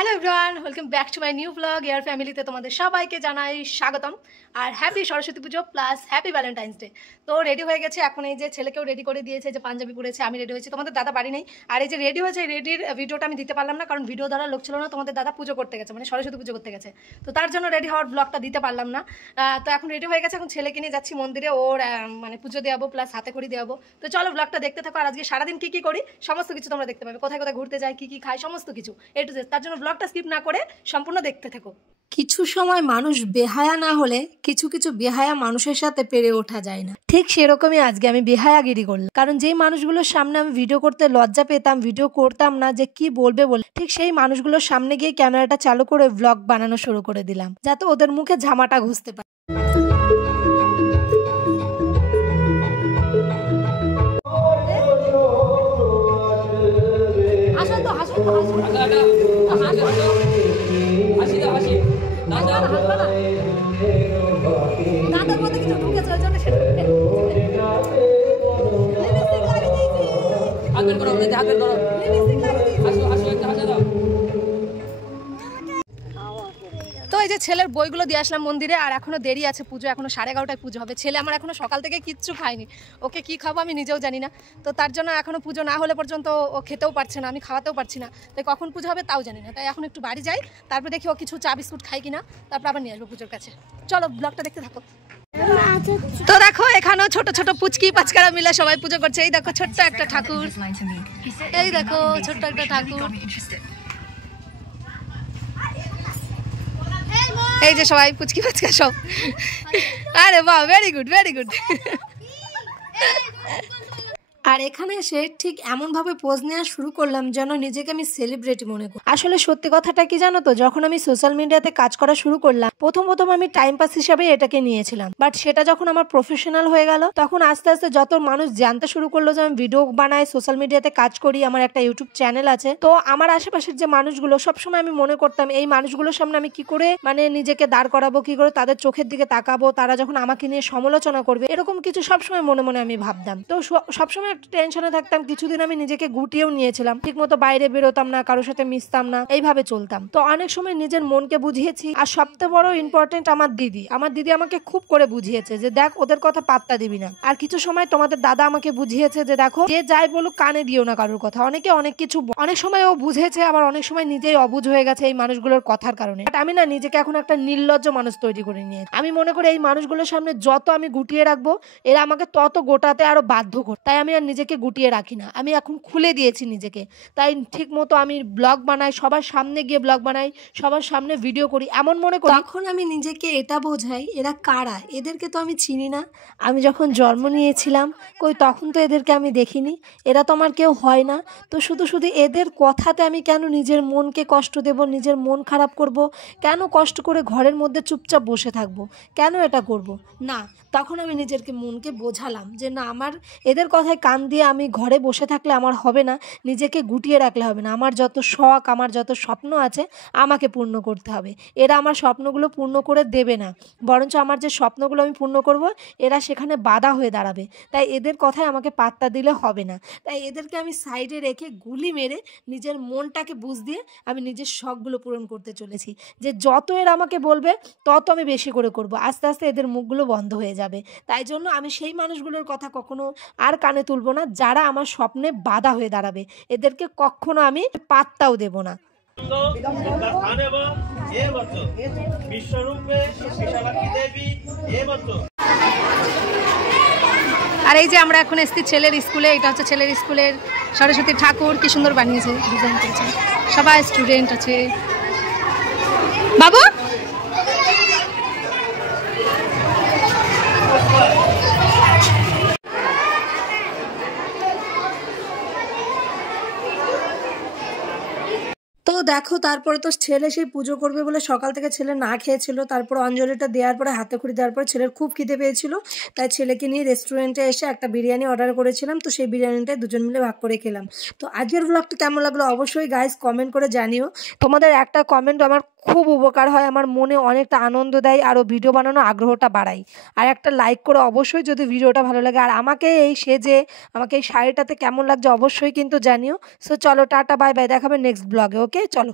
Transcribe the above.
Hello everyone, welcome back to my new blog. Air ফ্যামিলিতে তোমাদের সবাইকে জানাই স্বাগতম। আর হ্যাপি সরস্বতী পুজো প্লাস হ্যাপি ভ্যালেন্টাইন্স ডে। তো রেডি হয়ে গেছে, এখন এই যে ছেলেকেও রেডি করে দিয়েছে, যে পাঞ্জাবি পরেছে, আমি রেডি হয়েছি। তোমাদের দাদা বাড়ি নেই, আর এই যে রেডি হয়েছে, রেডির ভিডিওটা আমি দিতে পারলাম না, কারণ ভিডিও দ্বারা লোক ছিল না। তোমাদের দাদা পুজো করতে গেছে, মানে সরস্বতী পুজো করতে গেছে, তো তার জন্য রেডি হওয়ার ব্লগটা দিতে পারলাম না। তো এখন রেডি হয়ে গেছে, এখন ছেলেকে নিয়ে যাচ্ছি মন্দিরে, ওর মানে পুজো দেওয়াবো প্লাস হাতে খড়ি দেওয়াবো। তো চলো ব্লগটা দেখতে থাকো, আর আজকে সারাদিন কী কী করি সমস্ত কিছু তোমরা দেখতে পাবে, কোথায় কোথায় ঘুরতে যাই, কী কী খাই, সমস্ত কিছু এ টু জেড। তার জন্য ব্লগটা স্কিপ না করে সম্পূর্ণ দেখতে থাকো। কিছু সময় মানুষ বেহায়া না হলে কিছু কিছু বেহায়া মানুষের সাথে পেরে ওঠা যায় না, ঠিক সেরকমই আজকে আমি বেহায়াগিরি করলাম। কারণ যেই মানুষগুলোর সামনে আমি ভিডিও করতে লজ্জা পেতাম, ভিডিও করতাম না, যে কি বলবে বলে, ঠিক সেই মানুষগুলোর সামনে গিয়ে ক্যামেরাটা চালু করে ব্লগ বানানো শুরু করে দিলাম, যাতে ওদের মুখে ঝামাটা ঘুষতে পারে। তো এই যে ছেলের বইগুলো দিয়ে আসলাম মন্দিরে, আর এখনো দেরি আছে পুজো, এখনো 11:30টায় পুজো হবে। ছেলে আমার এখনো সকাল থেকে কিচ্ছু খায়নি, ওকে কি খাবো আমি নিজেও জানি না। তো তার জন্য এখনো পুজো না হলে পর্যন্ত ও খেতেও পারছে না, আমি খাওয়াতেও পারছি না। তাই কখন পুজো হবে তাও জানি না। তাই এখন একটু বাড়ি যাই, তারপর দেখি ও কিছু চা বিস্কুট খাই কিনা, তারপর আবার নিয়ে আসবো পুজোর কাছে। চলো ব্লগটা দেখতে থাকো। তো দেখো এখানেও ছোট ছোট পুচকি পাচকারা মিলে সবাই পুজো করছে। এই দেখো ছোট্ট একটা ঠাকুর, এই দেখো ছোট্ট একটা ঠাকুর, এই যে সবাই পুচকি পাচকা সব। আরে বাহ, ভেরি গুড ভেরি গুড। আর এখানে এসে ঠিক এমনভাবে পোজ নেওয়া শুরু করলাম যেন নিজেকে আমি সেলিব্রিটি মনে করি। আসলে সত্যি কথাটা কি জানো তো, যখন আমি সোশ্যাল মিডিয়াতে কাজ করা শুরু করলাম, প্রথম আমি টাইম পাস হিসাবে এটাকে নিয়েছিলাম, বাট সেটা যখন আমার প্রফেশনাল হয়ে গেল, তখন আস্তে আস্তে যত মানুষ জানতে শুরু করলো যে আমি ভিডিও বানাই, সোশ্যাল মিডিয়াতে কাজ করি, আমার একটা ইউটিউব চ্যানেল আছে, তো আমার আশেপাশের যে মানুষগুলো, সবসময় আমি মনে করতাম এই মানুষগুলোর সামনে আমি কি করে মানে নিজেকে দাঁড় করাবো, কি করে তাদের চোখের দিকে তাকাবো, তারা যখন আমাকে নিয়ে সমালোচনা করবে, এরকম কিছু সবসময় মনে মনে আমি ভাবতাম। তো সবসময় টেনশনে থাকতাম। কিছুদিন আমি নিজেকে গুটিয়েও নিয়েছিলাম, ঠিক মতো বাইরে বেরোতাম না, কারোর সাথে মিশতাম না, এইভাবে চলতাম। তো অনেক সময় নিজের মনকে বুঝিয়েছি। আর সবচেয়ে বড় ইম্পর্টেন্ট আমার দিদি আমাকে খুব করে বুঝিয়েছে যে দেখ ওদের কথা পাত্তা দিবি না। আর কিছু সময় তোমাদের দাদা আমাকে বুঝিয়েছে যে দেখো যে যাই বলুক কানে দিও না কারোর কথা। অনেকে অনেক কিছু, অনেক সময় ও বুঝেছে, আবার অনেক সময় নিজেই অবুঝ হয়ে গেছে এই মানুষগুলোর কথার কারণে। আমি না নিজেকে এখন একটা নির্লজ্জ মানুষ তৈরি করে নিয়ে আমি মনে করি এই মানুষগুলোর সামনে যত আমি গুটিয়ে রাখবো, এরা আমাকে তত গোটাতে আরো বাধ্য করে। তাই আমি আর নিজেকে গুটিয়ে রাখি না, আমি এখন খুলে দিয়েছি নিজেকে। তাই ঠিক মতো আমি ব্লগ বানাই, সবার সামনে গিয়ে ব্লগ বানাই, সবার সামনে ভিডিও করি, এমন মনে করি। তখন আমি নিজেকে এটা বোঝাই এরা কারা, এদেরকে তো আমি চিনি না। আমি যখন জন্ম নিয়েছিলাম কই তখন তো এদেরকে আমি দেখিনি, এরা তো আমার কেউ হয় না। তো শুধু শুধু এদের কথাতে আমি কেন নিজের মনকে কষ্ট দেব, নিজের মন খারাপ করব, কেন কষ্ট করে ঘরের মধ্যে চুপচাপ বসে থাকবো, কেন এটা করব না। তখন আমি নিজেকে মনকে বোঝালাম যে না, আমার এদের কথায় কান দিয়ে আমি ঘরে বসে থাকলে আমার হবে না, নিজেকে গুটিয়ে রাখলে হবে না। আমার যত শখ, আমার যত স্বপ্ন আছে আমাকে পূর্ণ করতে হবে। এরা আমার স্বপ্নগুলো পূর্ণ করে দেবে না, বরঞ্চ আমার যে স্বপ্নগুলো আমি পূর্ণ করব এরা সেখানে বাধা হয়ে দাঁড়াবে। তাই এদের কথায় আমাকে পাত্তা দিলে হবে না। তাই এদেরকে আমি সাইডে রেখে গুলি মেরে নিজের মনটাকে বুঝ দিয়ে আমি নিজের শখগুলো পূরণ করতে চলেছি। যে যত এরা আমাকে বলবে তত আমি বেশি করে করব, আস্তে আস্তে এদের মুখগুলো বন্ধ হয়ে যাবে। তাই জন্য আমি সেই মানুষগুলোর কথা কখনো আর কানে তুলবো না যারা আমার স্বপ্নে বাধা হয়ে দাঁড়াবে। এদেরকে কখনো আমি পাত্তাও দেব না। আর এই যে আমরা এখন এসেছি ছেলের স্কুলে, এটা হচ্ছে ছেলের স্কুলের সরস্বতী ঠাকুর, কি সুন্দর বানিয়েছে, ডিজাইন করেছে, সবাই স্টুডেন্ট আছে। বাবু তো দেখো, তারপরে তো ছেলে সেই পুজো করবে বলে সকাল থেকে ছেলে না খেয়েছিল। তারপর অঞ্জলিটা দেওয়ার পরে, হাতে খড়ি দেওয়ার পরে ছেলের খুব খিদে পেয়েছিল, তাই ছেলেকে নিয়ে রেস্টুরেন্টে এসে একটা বিরিয়ানি অর্ডার করেছিলাম। তো সেই বিরিয়ানিটাই দুজন মিলে ভাগ করে খেলাম। তো আজকের ব্লগটা কেমন লাগলো অবশ্যই গাইস কমেন্ট করে জানিও। তোমাদের একটা কমেন্ট আমার খুব উপকার হয়, আমার মনে অনেকটা আনন্দ দেয়, আরও ভিডিও বানানোর আগ্রহটা বাড়ায়। আর একটা লাইক করে অবশ্যই যদি ভিডিওটা ভালো লাগে। আর আমাকে এই সেজে, আমাকে এই শাড়িটাতে কেমন লাগছে অবশ্যই কিন্তু জানিও। সো চলো টাটা, বাই বাই, দেখাবে নেক্সট ব্লগে। ওকে চলো।